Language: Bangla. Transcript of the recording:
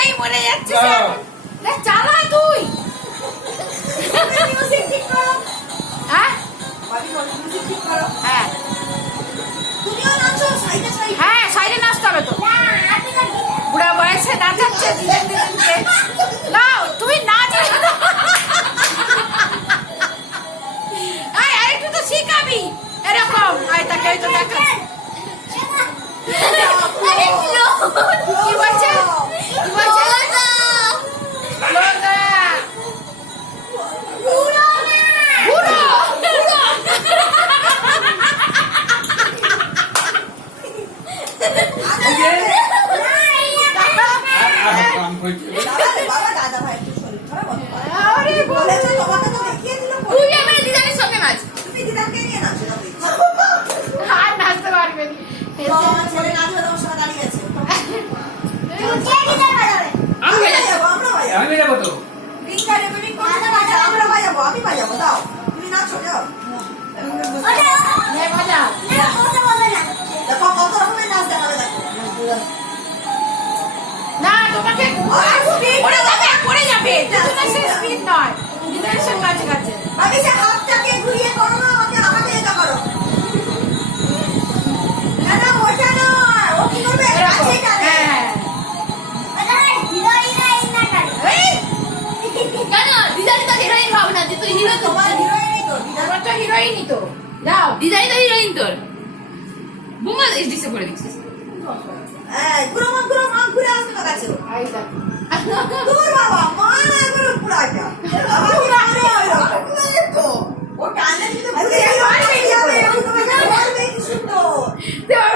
দেখেই মরে যাচ্ছে চালা তুই হ্যাঁ হ্যাঁ হ্যাঁ সাইডে নাচতে হবে তো বুড়া বয়সে নাচাচ্ছে দিদিনকে নাও তুমি নাচ আরেকটু তো শিখাবি এরকম তাকে হয়তো দেখা কি বলছে কি বলছে না তোমাকে পড়ে যাবে স্পিড নয় ডিজাইনের কাছে কাছে আমি সে হাতটাকে ঘুরিয়ে করো না আমাকে এটা করো না না ওটা নয় ও কি করবে কাছে কাছে হ্যাঁ আরে হিরোইন না করে কেন ডিজাইন তো হিরোইন ভাব না যে তুই হিরো তোমার হিরোইনই তো তোমার তো হিরোইনই তো যাও ডিজাইন তো হিরোইন তোর বুমা এসডিসে করে দিছিস ঘুরে আসতে কাছে আইদা তোর বাবা মা এবারে পুরাটা ও কানে যদি ঘুরে যাবে ও তোমাকে মারবে কি সুন্দর